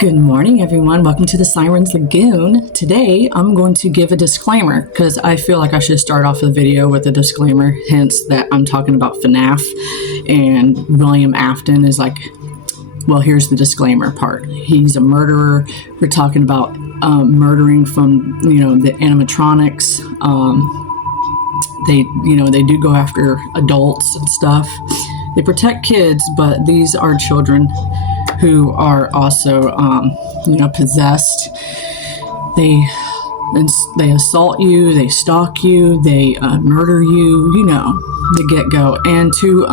Good morning, everyone. Welcome to the Sirens Lagoon. Today, I'm going to give a disclaimer because I feel like I should start off the video with a disclaimer, hence that I'm talking about FNAF, and William Afton is like, well, here's the disclaimer part. He's a murderer. We're talking about murdering from, the animatronics. They do go after adults and stuff. They protect kids, but these are children who are also, possessed. They assault you, they stalk you, they murder you, the get-go. And to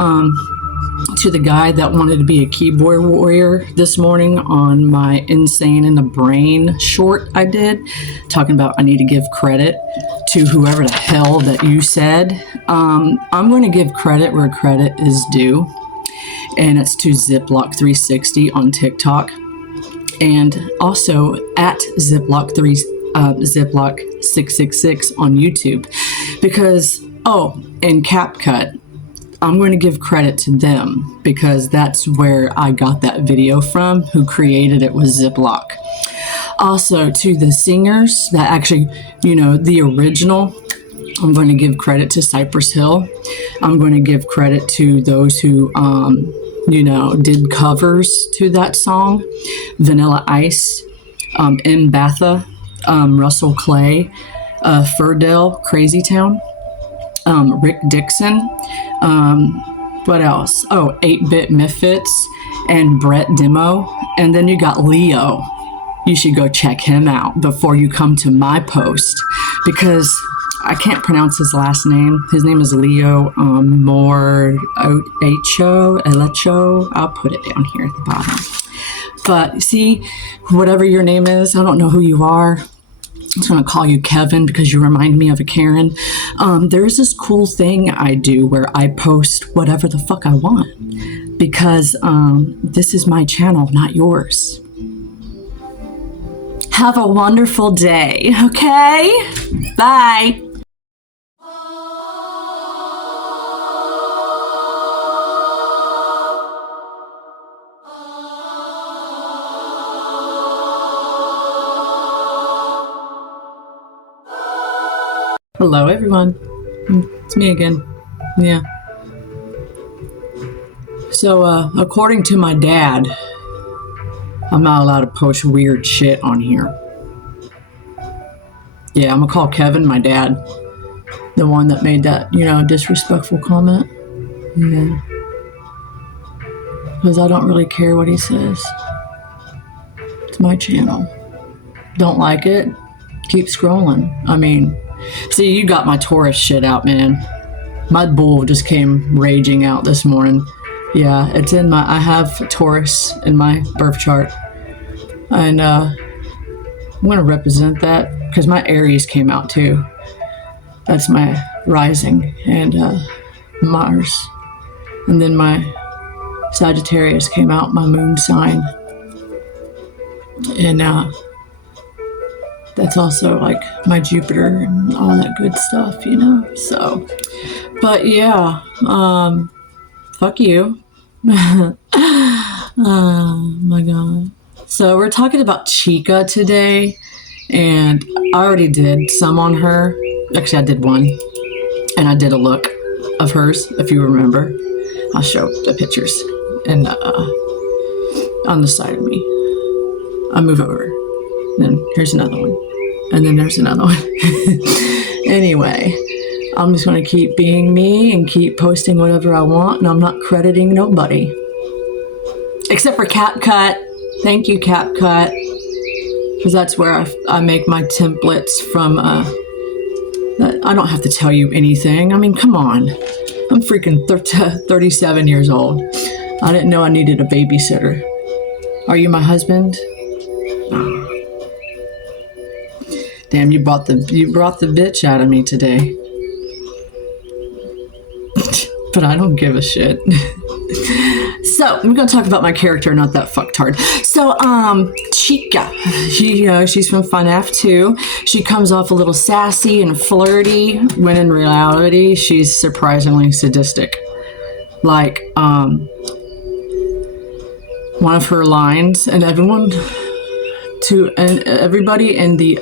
the guy that wanted to be a keyboard warrior this morning on my Insane in the Brain short I did, talking about I need to give credit to whoever the hell that you said. I'm going to give credit where credit is due. And it's to Ziploc360 on TikTok, and also at Ziploc666 on YouTube. Because, and CapCut, I'm going to give credit to them because that's where I got that video from. Who created it was Ziploc. Also to the singers that actually, the original, I'm going to give credit to Cypress Hill. I'm going to give credit to those who, did covers to that song. Vanilla Ice, M. Batha, Russell Clay, Ferdell, Crazy Town, Rick Dixon. What else? 8-Bit Misfits and Brett Demo. And then you got Leo. You should go check him out before you come to my post because I can't pronounce his last name. His name is Leo Elecho. I'll put it down here at the bottom. But see, whatever your name is, I don't know who you are. I'm just going to call you Kevin because you remind me of a Karen. There's this cool thing I do where I post whatever the fuck I want because this is my channel, not yours. Have a wonderful day, okay? Bye. Hello, everyone. It's me again. Yeah. So, according to my dad, I'm not allowed to post weird shit on here. Yeah, I'm gonna call Kevin my dad. The one that made that, disrespectful comment. Yeah. Because I don't really care what he says. It's my channel. Don't like it? Keep scrolling. See, you got my Taurus shit out, man. My bull just came raging out this morning. Yeah, it's in I have Taurus in my birth chart. And I'm going to represent that because my Aries came out too. That's my rising and Mars. And then my Sagittarius came out, my moon sign. And that's also like my Jupiter and all that good stuff, So, but yeah, fuck you. Oh my God. So we're talking about Chica today, and I already did some on her. Actually, I did one, and I did a look of hers, if you remember. I'll show the pictures and on the side of me. I'll move over. Then here's another one. And then there's another one. Anyway, I'm just going to keep being me and keep posting whatever I want, and I'm not crediting nobody. Except for CapCut. Thank you, CapCut. Because that's where I make my templates from. I don't have to tell you anything. Come on. I'm freaking 37 years old. I didn't know I needed a babysitter. Are you my husband? Oh. Damn, you brought the bitch out of me today. But I don't give a shit. So, we're going to talk about my character, not that fucktard. So, Chica. She's from FNAF 2. She comes off a little sassy and flirty, when in reality, she's surprisingly sadistic. Like, one of her lines, and everyone to everybody in the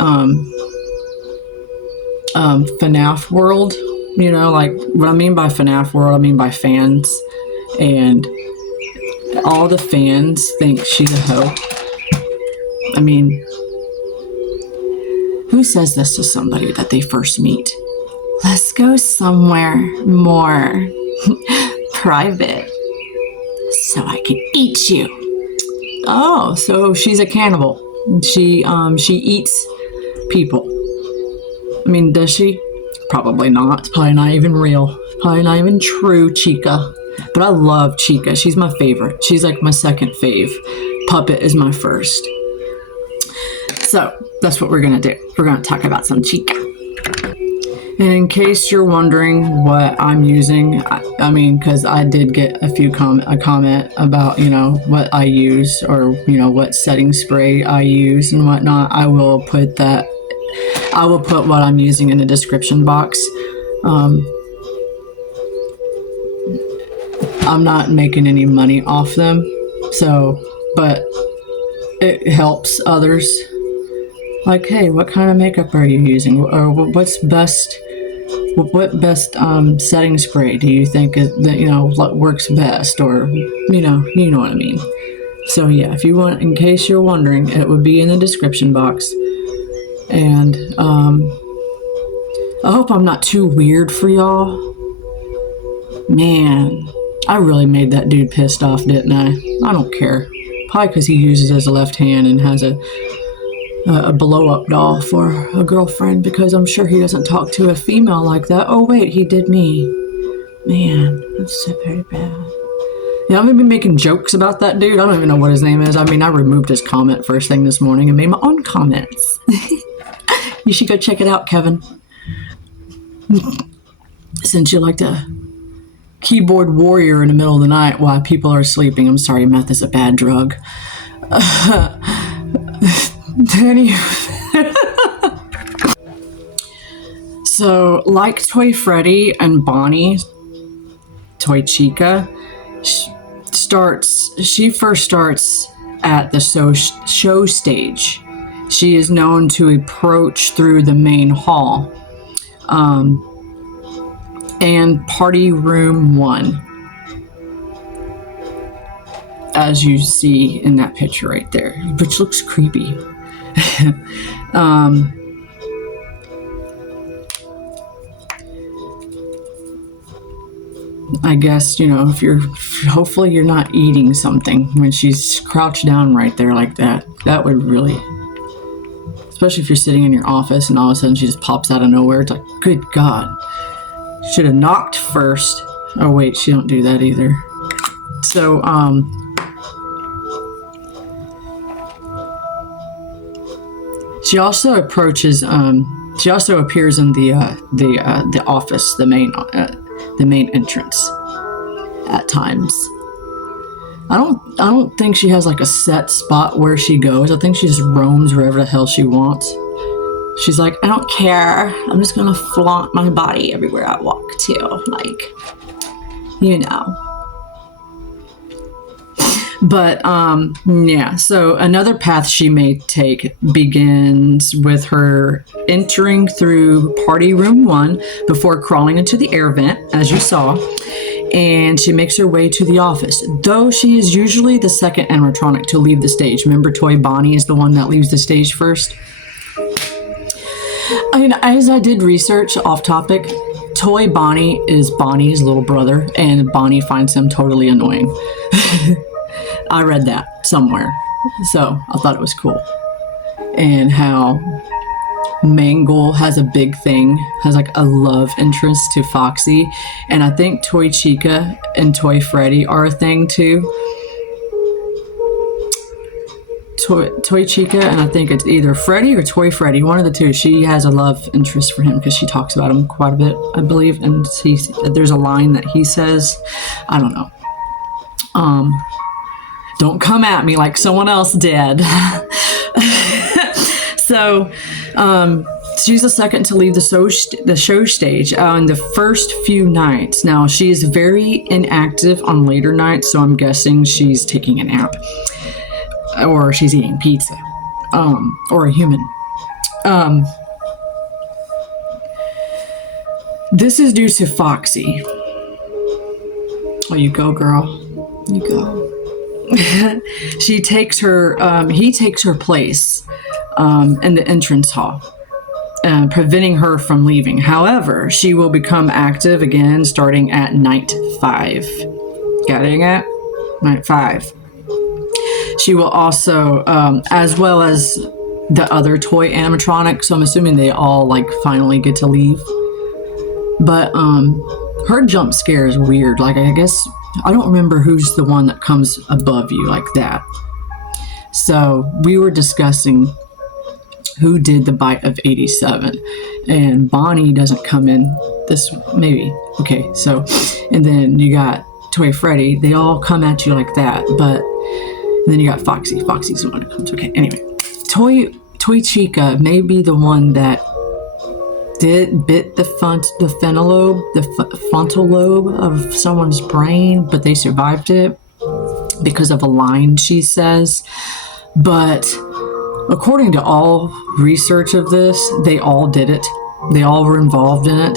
FNAF world, you know, like what I mean by FNAF world, I mean by fans, and all the fans think she's a hoe. I mean, who says this to somebody that they first meet? Let's go somewhere more private so I can eat you. Oh, so she's a cannibal. She eats people. I mean, does she? Probably not. It's probably not even real. Probably not even true, Chica. But I love Chica. She's my favorite. She's like my second fave. Puppet is my first. So that's what we're gonna do. We're gonna talk about some Chica. And in case you're wondering what I'm using, I mean, because I did get a comment about, you know, what I use, or, you know, what setting spray I use and whatnot. I will put what I'm using in the description box. I'm not making any money off them, so, but it helps others. Like, hey, what kind of makeup are you using? Or what best setting spray do you think is, that, you know, works best? Or, you know what I mean. So yeah, if you want, in case you're wondering, it would be in the description box. And I hope I'm not too weird for y'all. Man, I really made that dude pissed off, didn't I? I don't care. Probably because he uses his left hand and has a blow-up doll for a girlfriend, because I'm sure he doesn't talk to a female like that. Oh wait, he did me. Man, that's so very bad. Yeah, I'm gonna be making jokes about that dude. I don't even know what his name is. I mean, I removed his comment first thing this morning and made my own comments. You should go check it out, Kevin. Since you like to keyboard warrior in the middle of the night while people are sleeping. I'm sorry, meth is a bad drug. So, like Toy Freddy and Bonnie, Toy Chica, she first starts at the show stage. She is known to approach through the main hall. And party room 1, as you see in that picture right there, which looks creepy. I guess, you know, hopefully you're not eating something when she's crouched down right there like that. That would really, especially if you're sitting in your office and all of a sudden she just pops out of nowhere. It's like, good God. Should have knocked first. Oh wait, she don't do that either. So, she also approaches. She also appears in the office, the main entrance, at times. I don't think she has like a set spot where she goes. I think she just roams wherever the hell she wants. She's like, I don't care. I'm just gonna flaunt my body everywhere I walk to, like, you know. But yeah. So another path she may take begins with her entering through party room 1 before crawling into the air vent, as you saw, and she makes her way to the office. Though she is usually the second animatronic to leave the stage. Remember, Toy Bonnie is the one that leaves the stage first. I mean, as I did research off topic, Toy Bonnie is Bonnie's little brother, and Bonnie finds him totally annoying. I read that somewhere, so I thought it was cool. And how Mangle has a big thing, has like a love interest to Foxy, and I think Toy Chica and Toy Freddy are a thing too. Toy Chica, and I think it's either Freddy or Toy Freddy, one of the two. She has a love interest for him because she talks about him quite a bit, I believe, and there's a line that he says. I don't know. Don't come at me like someone else did. So, she's the second to leave the show stage on the first few nights. Now, she is very inactive on later nights, so I'm guessing she's taking a nap. Or she's eating pizza. or a human. This is due to Foxy. Oh, you go, girl. You go. She takes her, he takes her place in the entrance hall, preventing her from leaving. However, she will become active again starting at night 5. Getting it? Night 5. She will also, as well as the other toy animatronics, so I'm assuming they all like finally get to leave. But her jump scare is weird. Like, I guess I don't remember who's the one that comes above you like that. So we were discussing who did the bite of 87, and Bonnie doesn't come in this, maybe. Okay, so, and then you got Toy Freddy. They all come at you like that, but then you got Foxy. Foxy's the one that comes. Okay, anyway, Toy Chica may be the one that bit the frontal lobe of someone's brain, but they survived it because of a line she says. But according to all research of this, they all did it. They all were involved in it,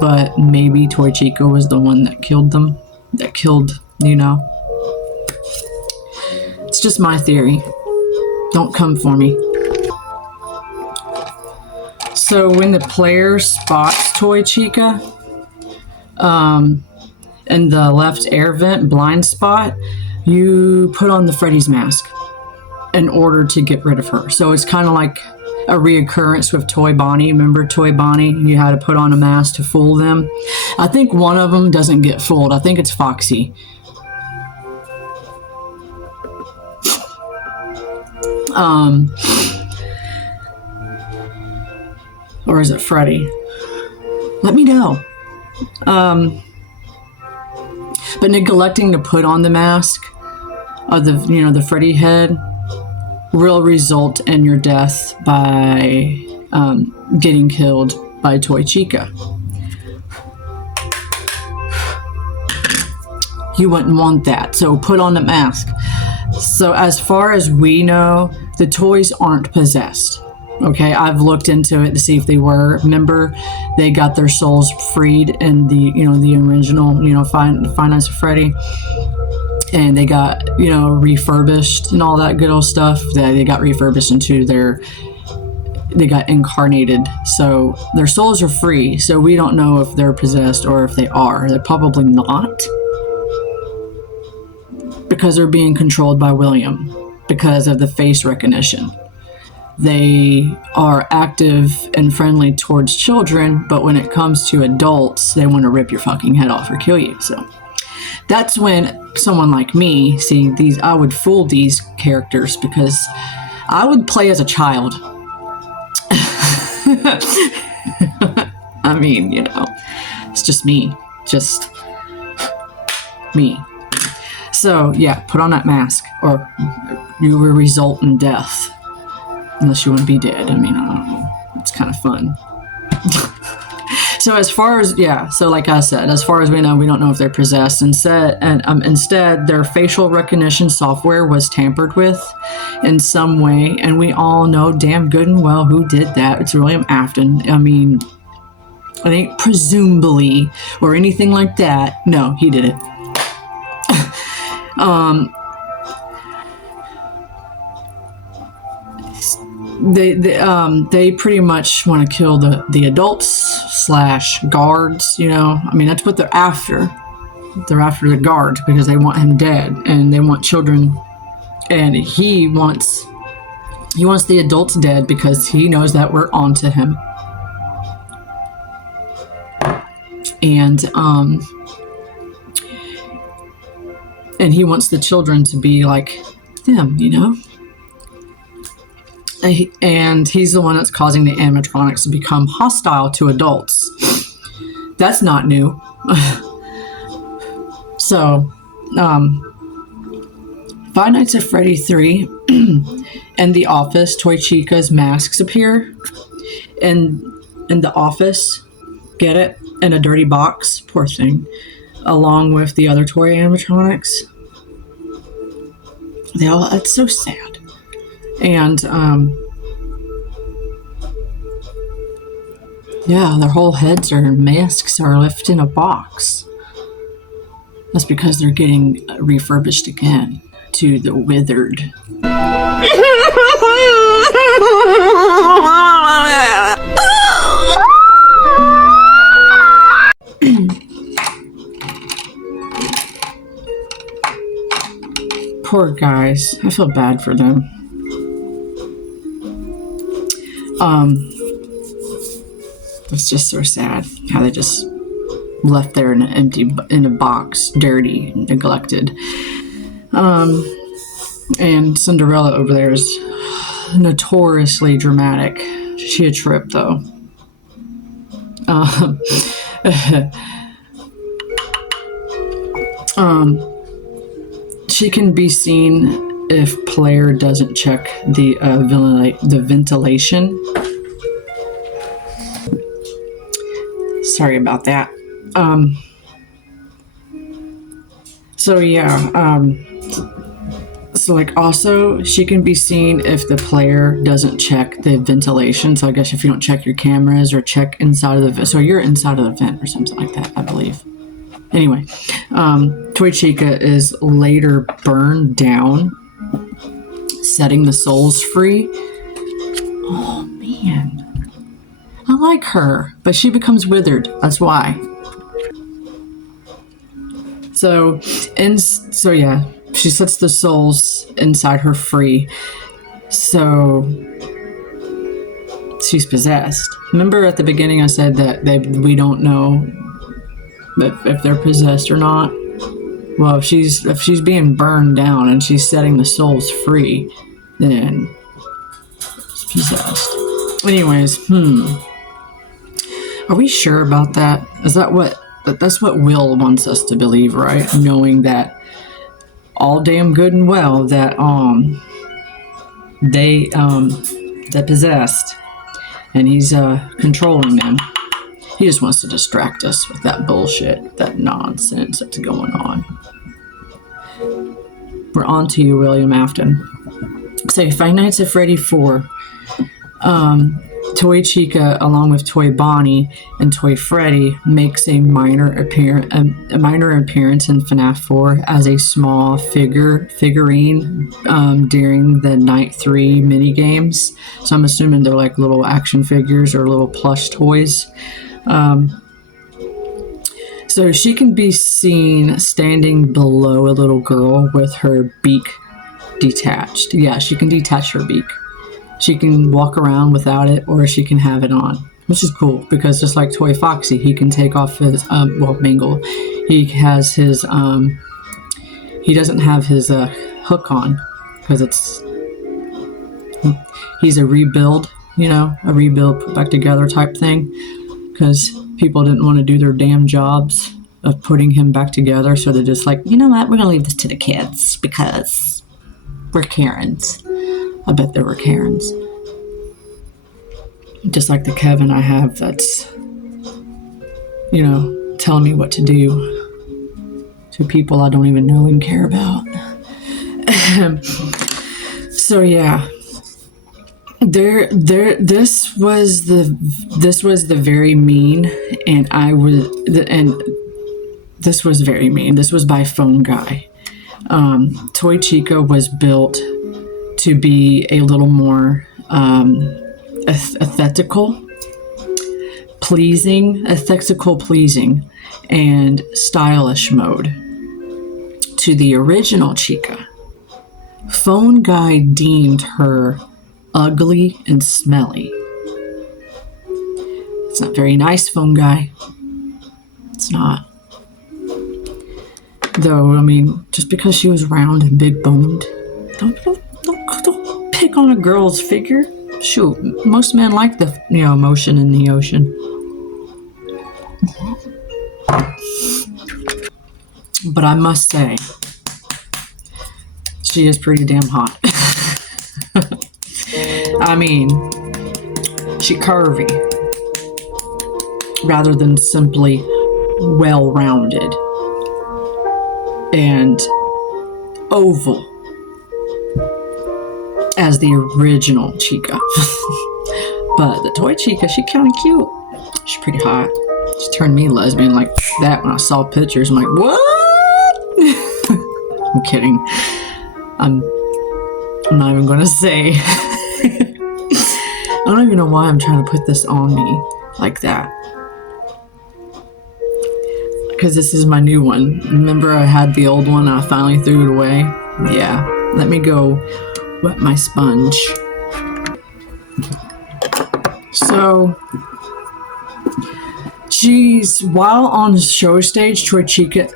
but maybe Toy Chica was the one that killed them. That killed, you know. It's just my theory. Don't come for me. So when the player spots Toy Chica in the left air vent blind spot, you put on the Freddy's mask in order to get rid of her. So it's kind of like a reoccurrence with Toy Bonnie. Remember Toy Bonnie? You had to put on a mask to fool them. I think one of them doesn't get fooled. I think it's Foxy. Or is it Freddy? Let me know. But neglecting to put on the mask of the Freddy head will result in your death by getting killed by Toy Chica. You wouldn't want that, so put on the mask. So as far as we know, the toys aren't possessed. Okay, I've looked into it to see if they were. Remember, they got their souls freed in the original, Five Nights at Freddy, and they got refurbished and all that good old stuff. They got refurbished into they got incarnated, so their souls are free. So we don't know if they're possessed or if they are. They're probably not, because they're being controlled by William because of the face recognition. They are active and friendly towards children, but when it comes to adults, they want to rip your fucking head off or kill you. So that's when someone like me, I would fool these characters because I would play as a child. I mean, it's just me. Just me. So, yeah, put on that mask or you will result in death. Unless you want to be dead. I mean, I don't know. It's kind of fun. So as far as, like I said, as far as we know, we don't know if they're possessed. Instead, their facial recognition software was tampered with in some way. And we all know damn good and well who did that. It's William Afton. I mean, I think presumably or anything like that. No, he did it. They pretty much want to kill the adults / guards, I mean, that's what they're after. They're after the guards because they want him dead and they want children, and he wants the adults dead because he knows that we're onto him. And he wants the children to be like them, And he's the one that's causing the animatronics to become hostile to adults. That's not new. So, Five Nights at Freddy 3 in the office, Toy Chica's masks appear. In the office, get it? In a dirty box, poor thing, along with the other toy animatronics. It's so sad. And yeah, their whole heads or masks are left in a box. That's because they're getting refurbished again to the withered. Poor guys. I feel bad for them. It's just so sad how they just left there in a box, dirty, neglected. And Cinderella over there is notoriously dramatic. She a trip though. She can be seen if player doesn't check the ventilation. Sorry about that. So yeah, so like also she can be seen if the player doesn't check the ventilation. So I guess if you don't check your cameras or check inside of the vent, so you're inside of the vent or something like that, I believe. Anyway, Toy Chica is later burned down, setting the souls free. Oh man. I like her, but she becomes withered. That's why. So yeah, she sets the souls inside her free. So she's possessed. Remember at the beginning I said that we don't know if they're possessed or not? Well, if she's being burned down and she's setting the souls free, then she's possessed. Anyways, are we sure about that? Is that that's what Will wants us to believe, right? Knowing that all damn good and well that they're possessed and he's controlling them. He just wants to distract us with that bullshit, that nonsense that's going on. We're on to you, William Afton. So Five Nights at Freddy 4. Toy Chica, along with Toy Bonnie and Toy Freddy, makes a minor appearance in FNAF 4 as a small figurine during the Night 3 mini games. So I'm assuming they're like little action figures or little plush toys. So she can be seen standing below a little girl with her beak detached. Yeah, she can detach her beak. She can walk around without it, or she can have it on, which is cool because just like Toy Foxy, he can take off his, Mangle. He has his, he doesn't have his hook on because he's a rebuild, a rebuild, put back together type thing because people didn't want to do their damn jobs of putting him back together. So they're just like, you know what, we're going to leave this to the kids because we're Karens. I bet there were Karens. Just like the Kevin I have that's, telling me what to do to people I don't even know and care about. So yeah. This was the very mean, and this was very mean. This was by Phone Guy. Toy Chica was built to be a little more aesthetical pleasing, and stylish mode to the original Chica. Phone Guy deemed her ugly and smelly. It's not very nice, Phone Guy. It's not. Though, just because she was round and big boned, don't pick on a girl's figure. Shoot, most men like the motion in the ocean. But I must say, she is pretty damn hot. She curvy rather than simply well-rounded and oval as the original Chica. But the Toy Chica, she kind of cute. She's pretty hot. She turned me lesbian like that when I saw pictures. I'm like, what? I'm kidding. I'm not even gonna say. I don't even know why I'm trying to put this on me like that. Because this is my new one. Remember I had the old one and I finally threw it away? Yeah. Let me go wet my sponge. So, while on the show stage, Toy Chica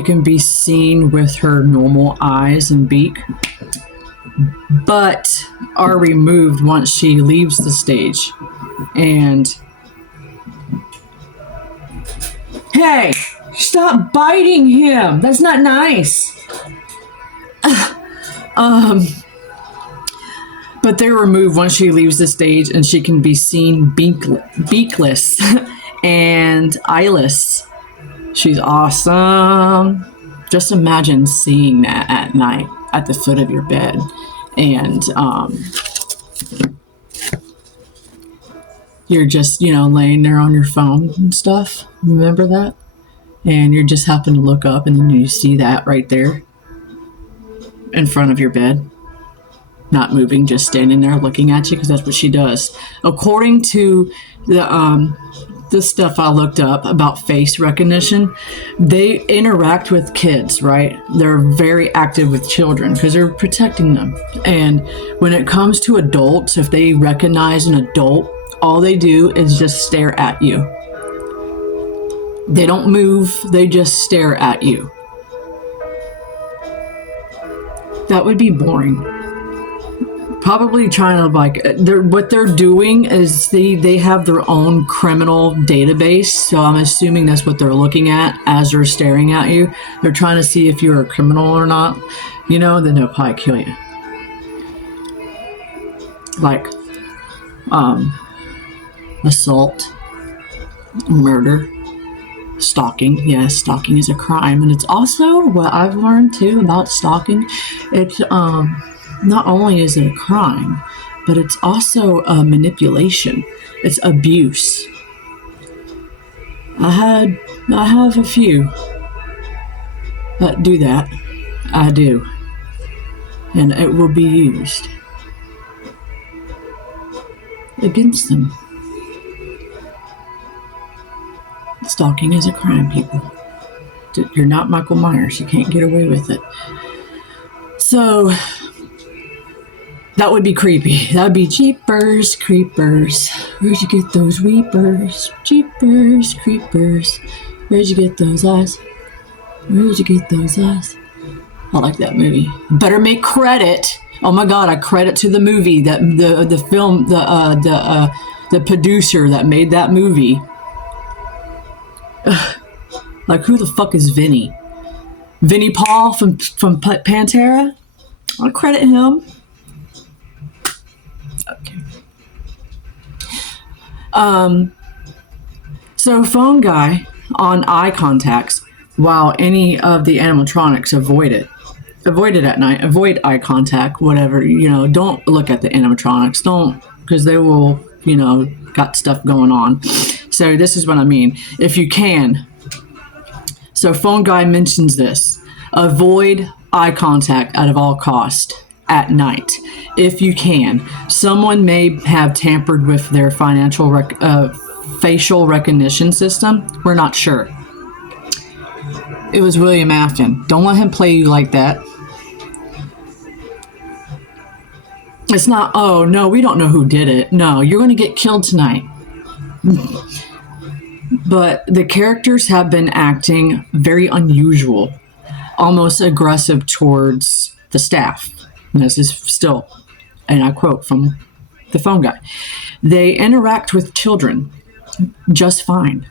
can be seen with her normal eyes and beak, but are removed once she leaves the stage. And hey, stop biting him. That's not nice. But they're removed once she leaves the stage, and she can be seen beakless and eyeless. She's awesome. Just imagine seeing that at night at the foot of your bed. And you're just, laying there on your phone and stuff. Remember that? And you're just happen to look up, and then you see that right there in front of your bed. Not moving, just standing there looking at you, because that's what she does. According to the stuff I looked up about face recognition, they interact with kids, right? They're very active with children because they're protecting them. And when it comes to adults, if they recognize an adult, all they do is just stare at you. They don't move, they just stare at you. That would be boring. Probably trying to what they're doing is they have their own criminal database. So I'm assuming that's what they're looking at as they're staring at you. They're trying to see if you're a criminal or not. Then they'll probably kill you. Like, assault, murder, stalking. Yes, stalking is a crime. And it's also what I've learned too about stalking. It's, not only is it a crime, but it's also a manipulation. It's abuse. I have a few that do that. I do. And it will be used against them. Stalking is a crime, people. You're not Michael Myers. You can't get away with it. So that would be creepy. That would be Jeepers Creepers. Where'd you get those weepers? Jeepers Creepers. Where'd you get those eyes? Where'd you get those eyes? I like that movie. Better make credit. Oh my God, I credit to the movie, that the film, the producer that made that movie. Like, who the fuck is Vinny? Vinnie Paul from Pantera? I credit him. Okay. So phone guy on eye contacts, while any of the animatronics avoid it at night. Avoid eye contact, whatever. Don't look at the animatronics. Don't, because they will, got stuff going on. So this is what I mean. If you can. So phone guy mentions this. Avoid eye contact at all cost at night, if you can. Someone may have tampered with their facial recognition system. We're not sure. It was William Afton. Don't let him play you like that. It's not, oh, no, we don't know who did it. No, you're going to get killed tonight. But the characters have been acting very unusual, almost aggressive towards the staff. And this is still, and I quote from the phone guy, they interact with children just fine.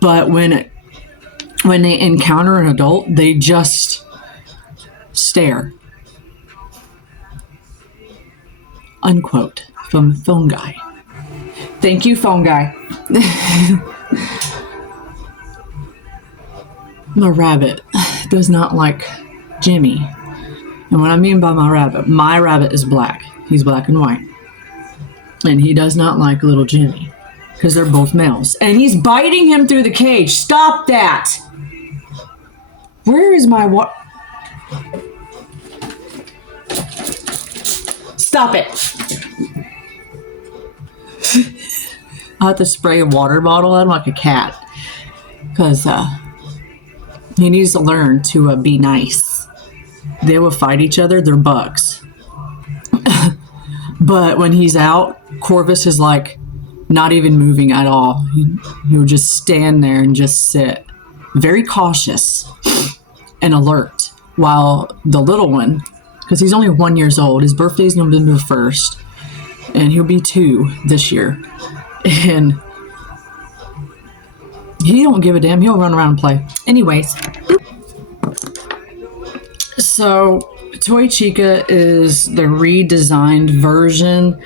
But when they encounter an adult, they just stare. Unquote from phone guy. Thank you, phone guy. My rabbit does not like Jimmy. And what I mean by my rabbit is black. He's black and white. And he does not like little Jimmy because they're both males. And he's biting him through the cage. Stop that. Where is my Stop it. I have to spray a water bottle at him like a cat. Because he needs to learn to be nice. They will fight each other. They're bugs. But when he's out, Corvus is like not even moving at all. He'll just stand there and just sit. Very cautious and alert. While the little one, because he's only 1 year old, his birthday's November 1st, and he'll be 2 this year. And he don't give a damn. He'll run around and play. Anyways. So, Toy Chica is the redesigned version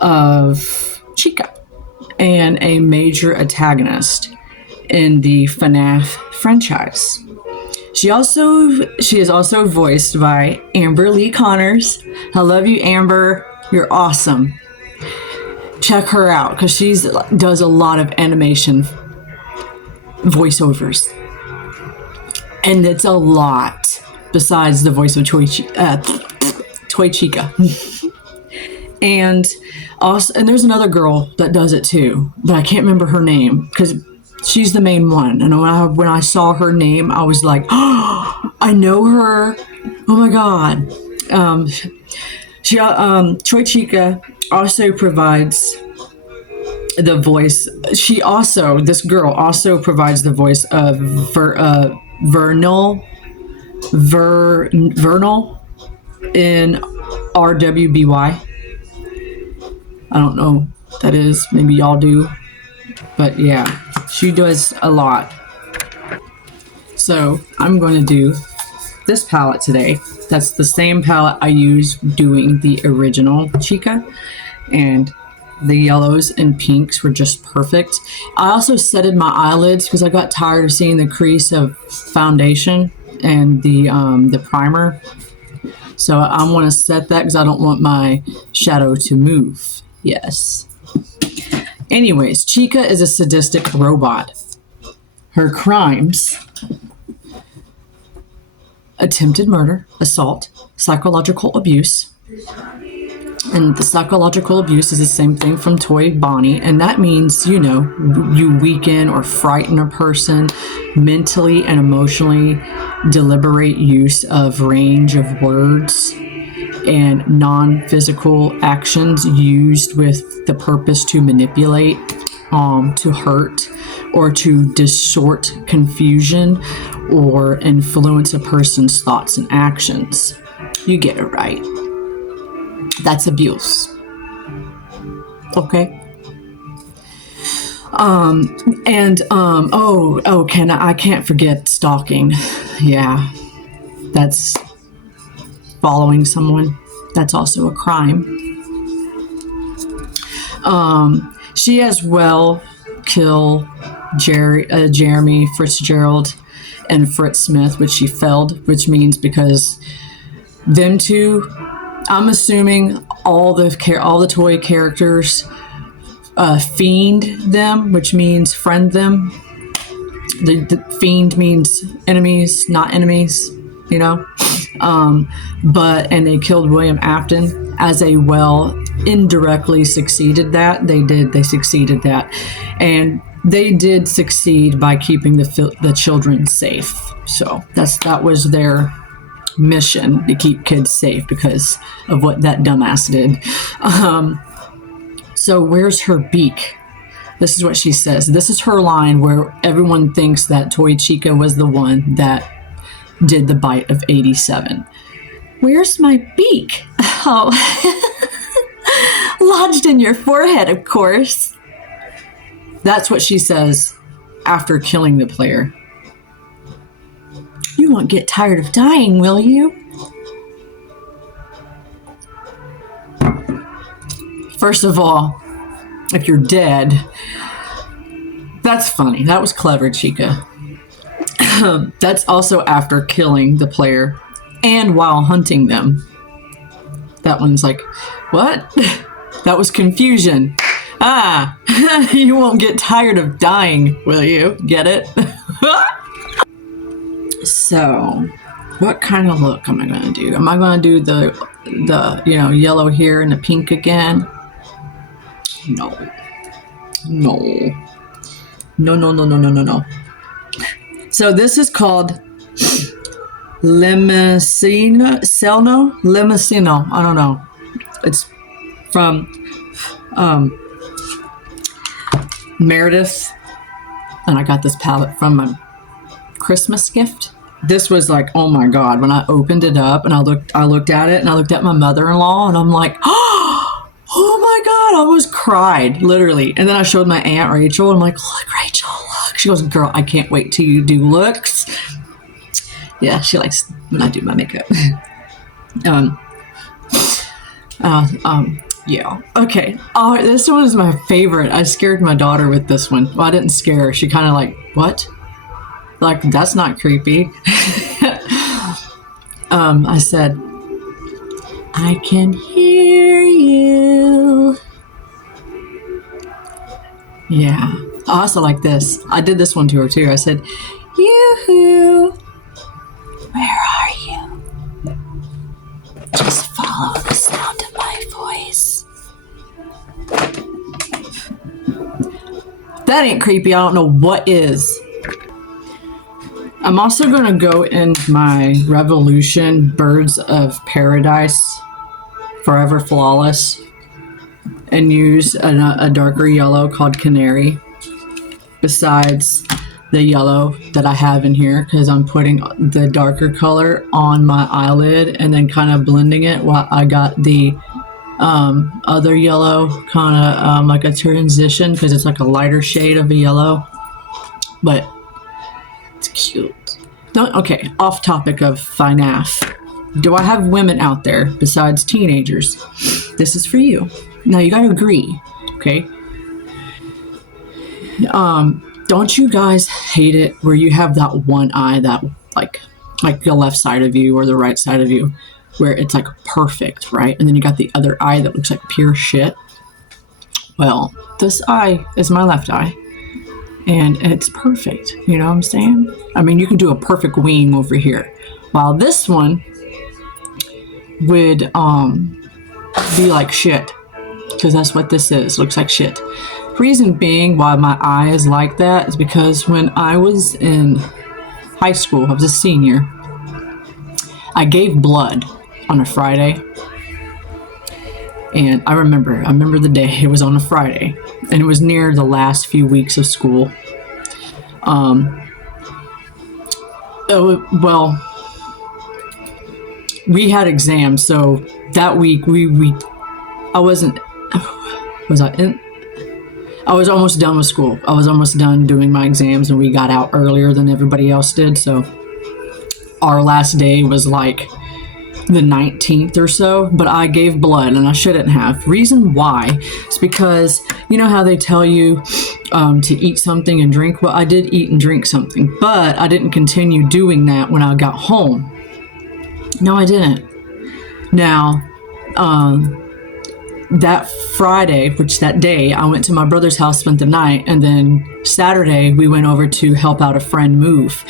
of Chica and a major antagonist in the FNAF franchise. She is also voiced by Amber Lee Connors. I love you, Amber. You're awesome. Check her out because she does a lot of animation voiceovers. And it's a lot besides the voice of Toy Chica. And there's another girl that does it too, but I can't remember her name because she's the main one. And when I saw her name, I was like, oh, I know her. Oh my God. Toy Chica also provides the voice. This girl also provides the voice of Vernal in RWBY. I don't know what that is. Maybe y'all do. But yeah, she does a lot. So I'm going to do this palette today. That's the same palette I used doing the original Chica. And the yellows and pinks were just perfect. I also setted my eyelids because I got tired of seeing the crease of foundation and the primer. So I want to set that because I don't want my shadow to move. Yes. Anyways, Chica is a sadistic robot. Her crimes: attempted murder, assault, psychological abuse. And the psychological abuse is the same thing from Toy Bonnie, and that means, you weaken or frighten a person mentally and emotionally, deliberate use of range of words and non-physical actions used with the purpose to manipulate, to hurt, or to distort confusion or influence a person's thoughts and actions. You get it right. That's abuse. Okay. I can't forget stalking. Yeah. That's following someone. That's also a crime. She as well killed Jeremy Fitzgerald and Fritz Smith, which she failed, which means because them two, I'm assuming all the toy characters fiend them, which means friend them. The fiend means enemies, not enemies, and they killed William Afton as a indirectly succeeded that. They succeeded that. And they did succeed by keeping the children safe. So that was their mission, to keep kids safe because of what that dumbass did. So where's her beak? This is what she says. This is her line where everyone thinks that Toy Chica was the one that did the bite of 87. Where's my beak? Oh, lodged in your forehead, of course. That's what she says after killing the player. You won't get tired of dying, will you? First of all, if you're dead, that's funny. That was clever, Chica. That's also after killing the player and while hunting them. That one's like, what? That was confusion. Ah, you won't get tired of dying, will you? Get it? So, what kind of look am I going to do? Am I going to do the yellow here and the pink again? No. No. No, no, no, no, no, no, no. So this is called Limicino, I don't know. It's from Meredith, and I got this palette from my Christmas gift. This was like, oh my god, when I opened it up and I looked at it and I looked at my mother-in-law and I'm like, oh my god, I almost cried, literally. And then I showed my Aunt Rachel and I'm like, look, Rachel, look. She goes, girl, I can't wait till you do looks. Yeah, she likes when I do my makeup. Yeah. Okay. Oh, this one is my favorite. I scared my daughter with this one. Well, I didn't scare her. She kind of like, what? Like, that's not creepy. I said, I can hear you. Yeah. I also like this. I did this one to her too. I said, yoo-hoo. Where are you? Just follow the sound of my voice. That ain't creepy. I don't know what is. I'm also going to go in my Revolution Birds of Paradise Forever Flawless and use a darker yellow called Canary besides the yellow that I have in here, because I'm putting the darker color on my eyelid and then kind of blending it while I got the other yellow kind of like a transition, because it's like a lighter shade of a yellow, but it's cute. Okay, off topic of FNAF. Do I have women out there besides teenagers? This is for you. Now you gotta agree, okay? Don't you guys hate it where you have that one eye that like the left side of you or the right side of you where it's like perfect, right? And then you got the other eye that looks like pure shit. Well, this eye is my left eye and it's perfect. You know what I'm saying? I mean, you can do a perfect wing over here, while this one would be like shit, because that's what this is. Looks like shit. Reason being why my eye is like that is because when I was in high school, I was a senior, I gave blood on a Friday. And I remember the day. It was on a Friday and it was near the last few weeks of school. Well, we had exams, so that week I was almost done with school. I was almost done doing my exams and we got out earlier than everybody else did. So our last day was like the 19th or so, but I gave blood and I shouldn't have. Reason why is because you know how they tell you to eat something and drink? Well, I did eat and drink something, but I didn't continue doing that when I got home. No, I didn't. Now, that Friday, which that day, I went to my brother's house, spent the night, and then Saturday we went over to help out a friend move,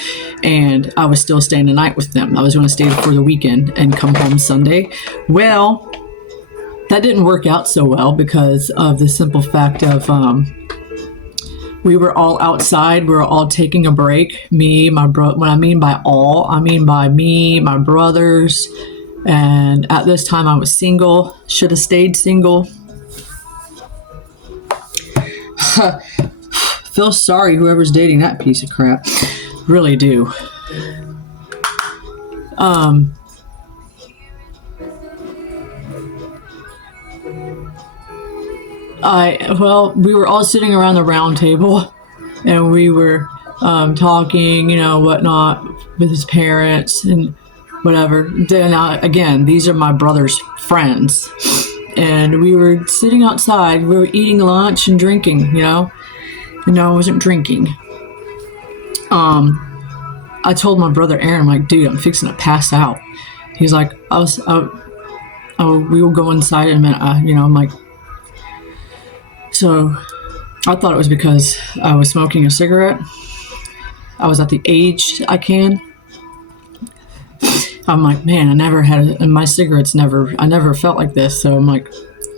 and I was still staying the night with them. I was going to stay for the weekend and come home Sunday. Well, that didn't work out so well because of the simple fact of we were all outside. We were all taking a break. Me, my bro. When I mean by all, I mean by me, my brothers. And at this time I was single. Should have stayed single. Feel sorry whoever's dating that piece of crap. Really do. We were all sitting around the round table and we were talking, you know, whatnot with his parents and whatever. Then again, these are my brother's friends, and we were sitting outside. We were eating lunch and drinking. You know, and I wasn't drinking. I told my brother Aaron, I'm like, dude, I'm fixing to pass out. He's like, I oh, we will go inside in a minute. You know, I'm like, so I thought it was because I was smoking a cigarette. I was at the age I can. I'm like, man, I never had it, and my cigarettes I never felt like this. So I'm like,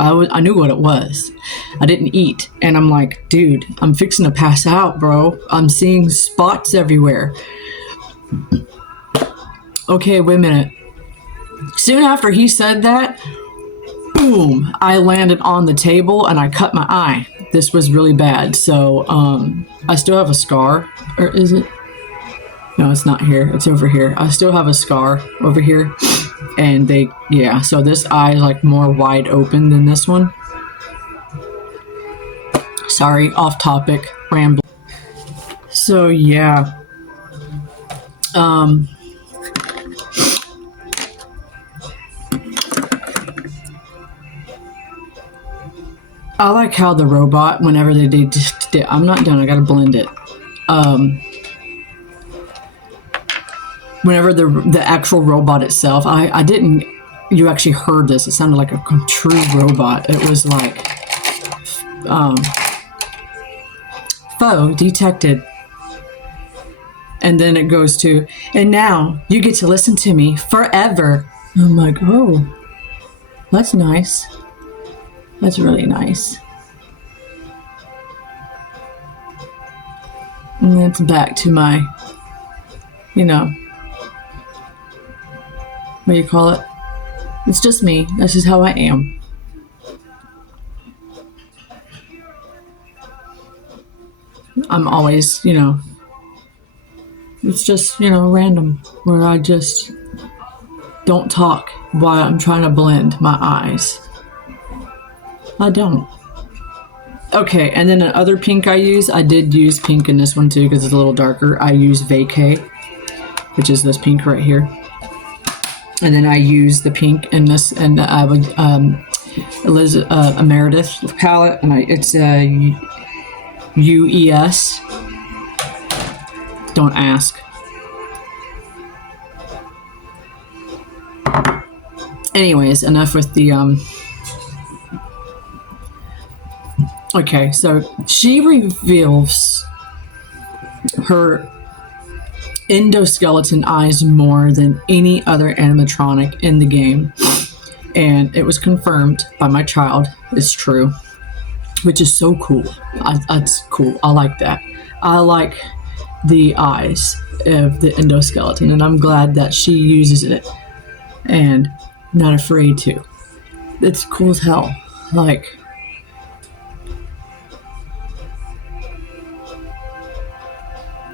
I knew what it was. I didn't eat. And I'm like, dude, I'm fixing to pass out, bro. I'm seeing spots everywhere. Okay, wait a minute. Soon after he said that, boom, I landed on the table and I cut my eye. This was really bad. So I still have a scar. Or is it? No, it's not here. It's over here. I still have a scar over here. And yeah, so this eye is like more wide open than this one. Sorry, off topic, rambling. So yeah. I like how the robot, whenever they did, I'm not done, I gotta blend it. Whenever the actual robot itself, I didn't, you actually heard this, it sounded like a true robot. It was like, foe detected. And then it goes to, and now you get to listen to me forever. I'm like, oh, that's nice. That's really nice. And it's back to my, you know, what do you call it? It's just me. That's just how I am. I'm always, you know, it's just, you know, random, where I just don't talk while I'm trying to blend my eyes. I don't. Okay, and then the other pink I use, I did use pink in this one too because it's a little darker. I use Vacay, which is this pink right here. And then I use the pink in this, and I would a Meredith palette, and it's UES. Don't ask. Anyways, enough with the Okay, so she reveals her endoskeleton eyes more than any other animatronic in the game. And it was confirmed by my child. It's true. Which is so cool. That's cool. I like that. I like the eyes of the endoskeleton, and I'm glad that she uses it and not afraid to. It's cool as hell. Like,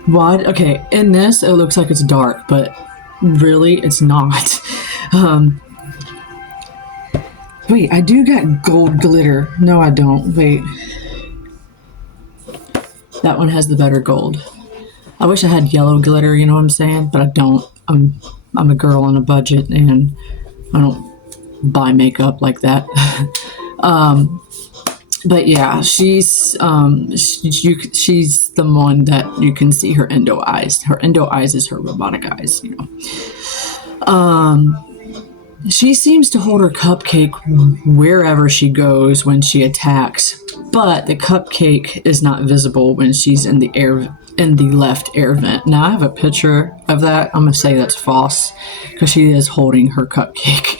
what? Okay, in this, it looks like it's dark, but really, it's not. Wait, I do got gold glitter. No, I don't. Wait. That one has the better gold. I wish I had yellow glitter, you know what I'm saying? But I don't. I'm a girl on a budget, and I don't buy makeup like that. But yeah, she's the one that you can see her endo eyes. Her endo eyes is her robotic eyes, you know. She seems to hold her cupcake wherever she goes when she attacks, but the cupcake is not visible when she's in the left air vent. Now I have a picture of that. I'm gonna say that's false because she is holding her cupcake.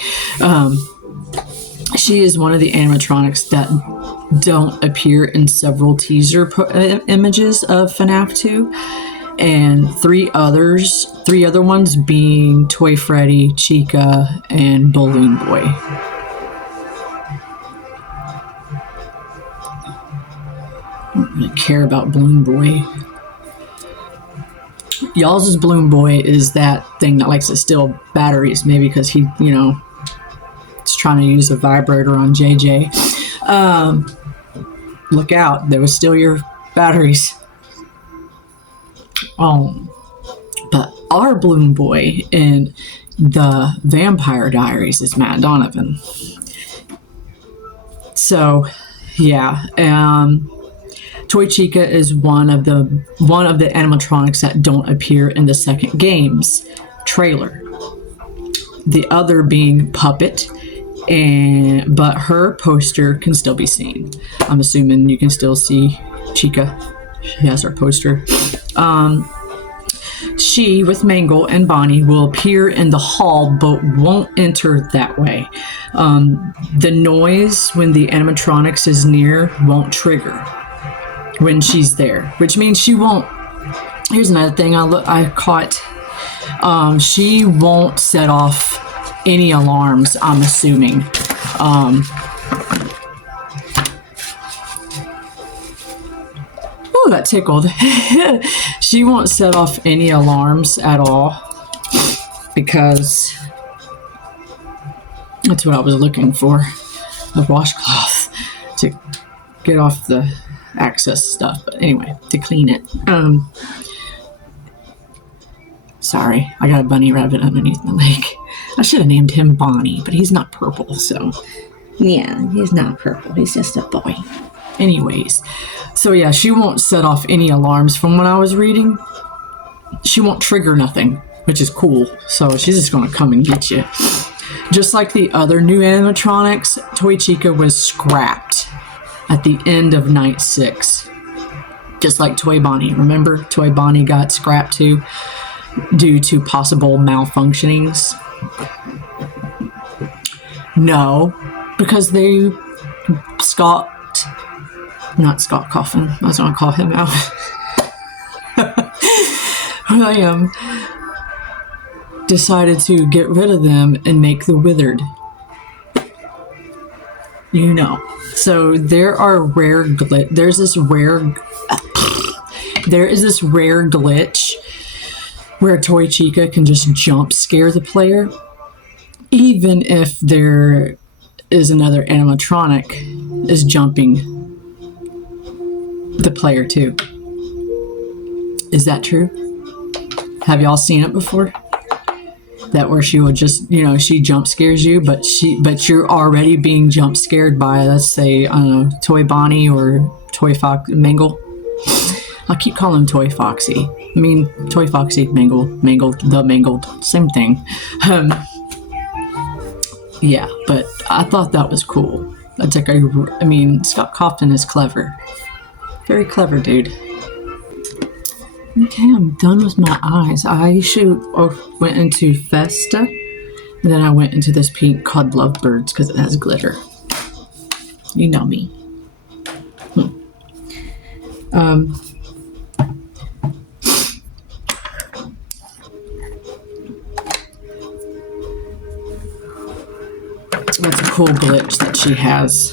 She is one of the animatronics that don't appear in several teaser images of FNAF 2, and three other ones being Toy Freddy, Chica, and Balloon Boy. I don't really care about Balloon Boy. Y'all's Balloon Boy is that thing that likes to steal batteries, maybe because he, you know, is trying to use a vibrator on JJ. Look out, they would steal your batteries. But our Balloon Boy in the Vampire Diaries is Matt Donovan. So, yeah, Toy Chica is one of the animatronics that don't appear in the second game's trailer. The other being Puppet but her poster can still be seen. I'm assuming you can still see Chica. She has her poster. She, with Mangle and Bonnie, will appear in the hall but won't enter that way. The noise when the animatronics is near won't trigger when she's there, which means she won't. Here's another thing I caught. She won't set off any alarms, I'm assuming. Oh, that tickled. She won't set off any alarms at all because that's what I was looking for, a washcloth to get off the access stuff. But anyway, to clean it. Sorry, I got a bunny rabbit underneath my leg. I should have named him Bonnie, but he's not purple, so yeah, he's not purple. He's just a boy. Anyways, so yeah, she won't set off any alarms from what I was reading. She won't trigger nothing, which is cool. So she's just going to come and get you. Just like the other new animatronics, Toy Chica was scrapped at the end of night 6. Just like Toy Bonnie. Remember, Toy Bonnie got scrapped too due to possible malfunctionings? No, because they not Scott Coffin. I was going to call him out. William decided to get rid of them and make the Withered. You know. So there is this rare glitch where Toy Chica can just jump scare the player, even if there is another animatronic is jumping the player too. Is that true? Have y'all seen it before? That where she would just, she jump scares you, but you're already being jump scared by, let's say, I don't know, Toy Bonnie or Toy Mangle. I'll keep calling him Toy Foxy. I mean, Toy Foxy, Mangled, the Mangled, same thing. Yeah, but I thought that was cool. That's like Scott Coffin is clever. Very clever dude. Okay, I'm done with my eyes. I went into Festa, and then I went into this pink called Lovebirds because it has glitter. You know me. That's a cool glitch that she has.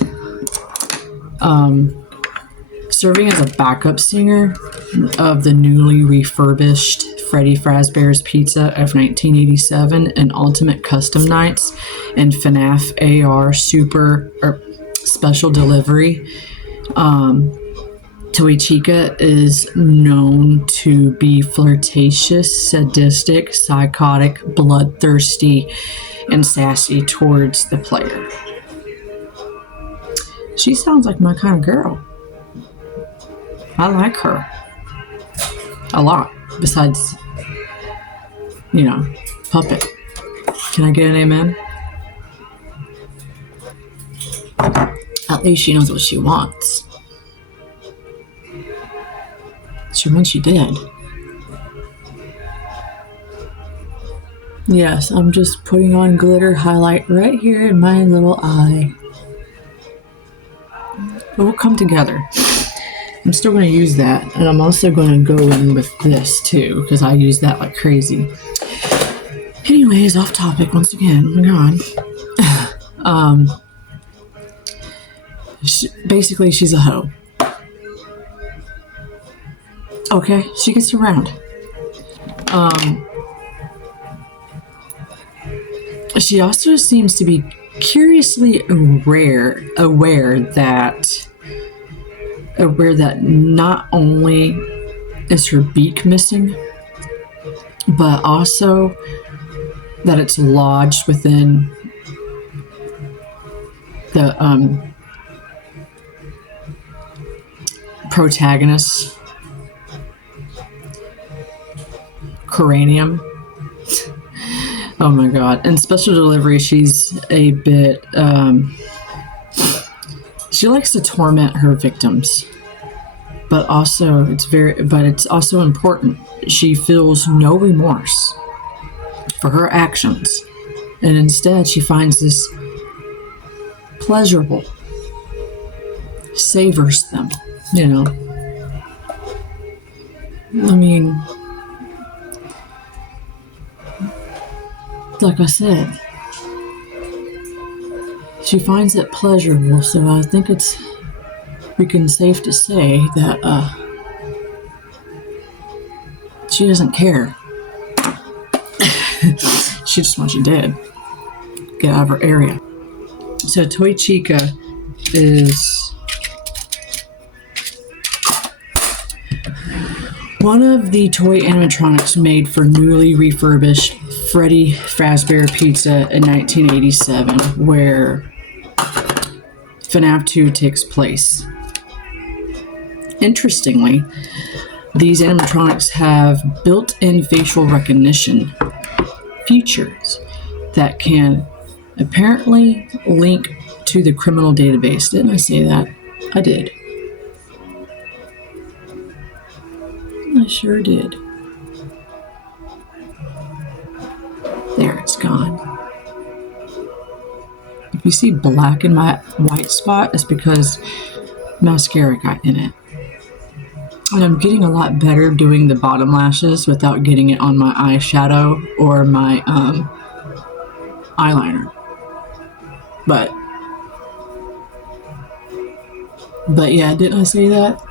Serving as a backup singer of the newly refurbished Freddy Fazbear's Pizza of 1987 and Ultimate Custom Nights and FNAF AR Special Delivery. Toy Chica is known to be flirtatious, sadistic, psychotic, bloodthirsty, and sassy towards the player. She sounds like my kind of girl. I like her a lot, besides, Puppet. Can I get an amen? At least she knows what she wants. She meant she did. Yes, I'm just putting on glitter highlight right here in my little eye. It will come together. I'm still going to use that, and I'm also going to go in with this too, because I use that like crazy. Anyways, off topic once again. Oh my god. Basically, she's a hoe. Okay, she gets around. She also seems to be curiously aware that not only is her beak missing, but also that it's lodged within the protagonist's cranium. Oh my god. In special delivery, she's a bit, she likes to torment her victims. But it's also important. She feels no remorse for her actions. And instead, she finds this pleasurable, savors them, you know. I mean, like I said, she finds it pleasurable, so I think we can safe to say that she doesn't care. She just wants you dead. Get out of her area. So Toy Chica is one of the toy animatronics made for newly refurbished Freddy Fazbear Pizza in 1987, where FNAF 2 takes place. Interestingly, these animatronics have built-in facial recognition features that can apparently link to the criminal database. Didn't I say that? I did. I sure did. There, it's gone. If you see black in my white spot, it's because mascara got in it. And I'm getting a lot better doing the bottom lashes without getting it on my eyeshadow or my eyeliner. But yeah, didn't I say that?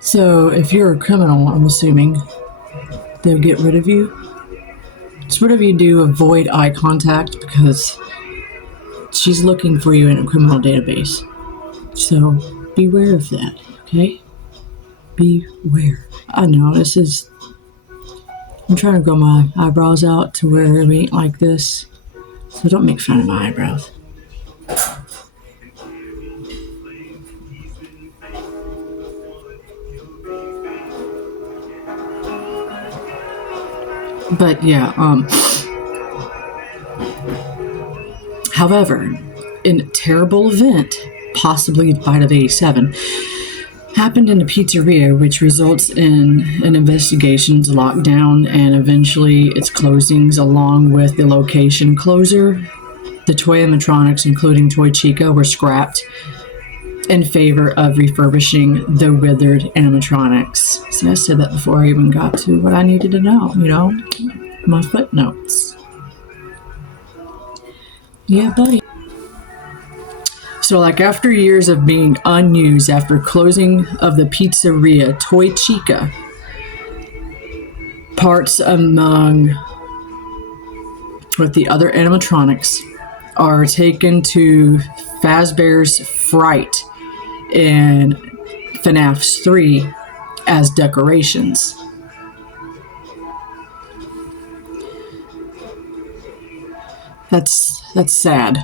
So if you're a criminal, I'm assuming they'll get rid of you. Just whatever you do, avoid eye contact because she's looking for you in a criminal database. So beware of that, okay? Beware. I know I'm trying to grow my eyebrows out to where it ain't like this. So don't make fun of my eyebrows. But yeah, however, in a terrible event, possibly Bite of 87, happened in a pizzeria, which results in an investigation's lockdown and eventually its closings, along with the location closer. The toy animatronics, including Toy Chica, were scrapped in favor of refurbishing the withered animatronics. See, I said that before I even got to what I needed to know, you know? My footnotes. Yeah, buddy. So, like, after years of being unused after closing of the pizzeria, Toy Chica, parts among with the other animatronics are taken to Fazbear's Fright in FNAF 3 as decorations. That's sad.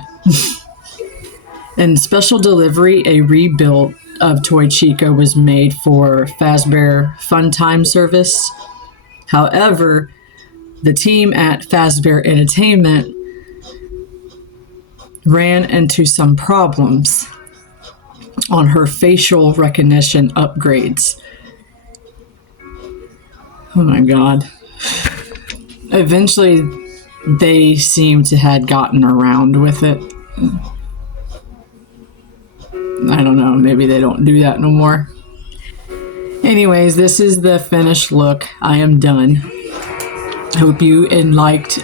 In special delivery, a rebuild of Toy Chica was made for Fazbear Funtime service. However, the team at Fazbear Entertainment ran into some problems on her facial recognition upgrades. Oh my god. Eventually, they seem to had gotten around with it. I don't know, maybe they don't do that no more. Anyways, this is the finished look. I am done. Hope you liked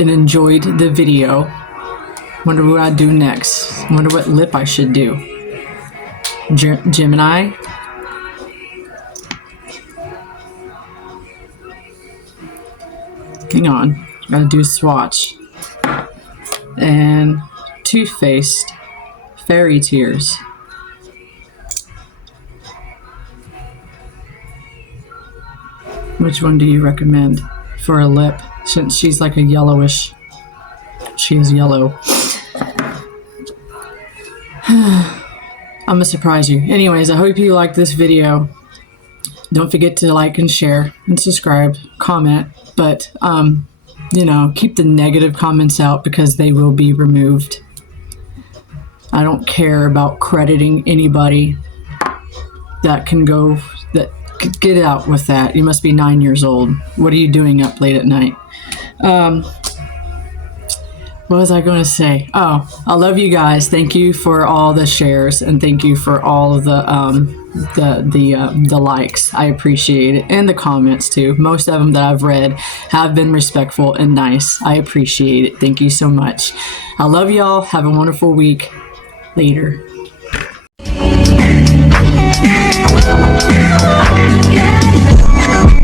and enjoyed the video. Wonder what I'd do next. Wonder what lip I should do. Gemini. Hang on. Gotta do a swatch. And Too Faced Fairy Tears. Which one do you recommend for a lip? Since she's like a yellowish. She is yellow. I'm gonna surprise you. Anyways, I hope you liked this video. Don't forget to like and share and subscribe, comment. But you know, keep the negative comments out because they will be removed. I don't care about crediting anybody. That can go, that get out with that. You must be 9 years old. What are you doing up late at night? What was I going to say? Oh, I love you guys. Thank you for all the shares and thank you for all of the likes. I appreciate it, and the comments too. Most of them that I've read have been respectful and nice. I appreciate it. Thank you so much. I love y'all. Have a wonderful week. Later. Yeah.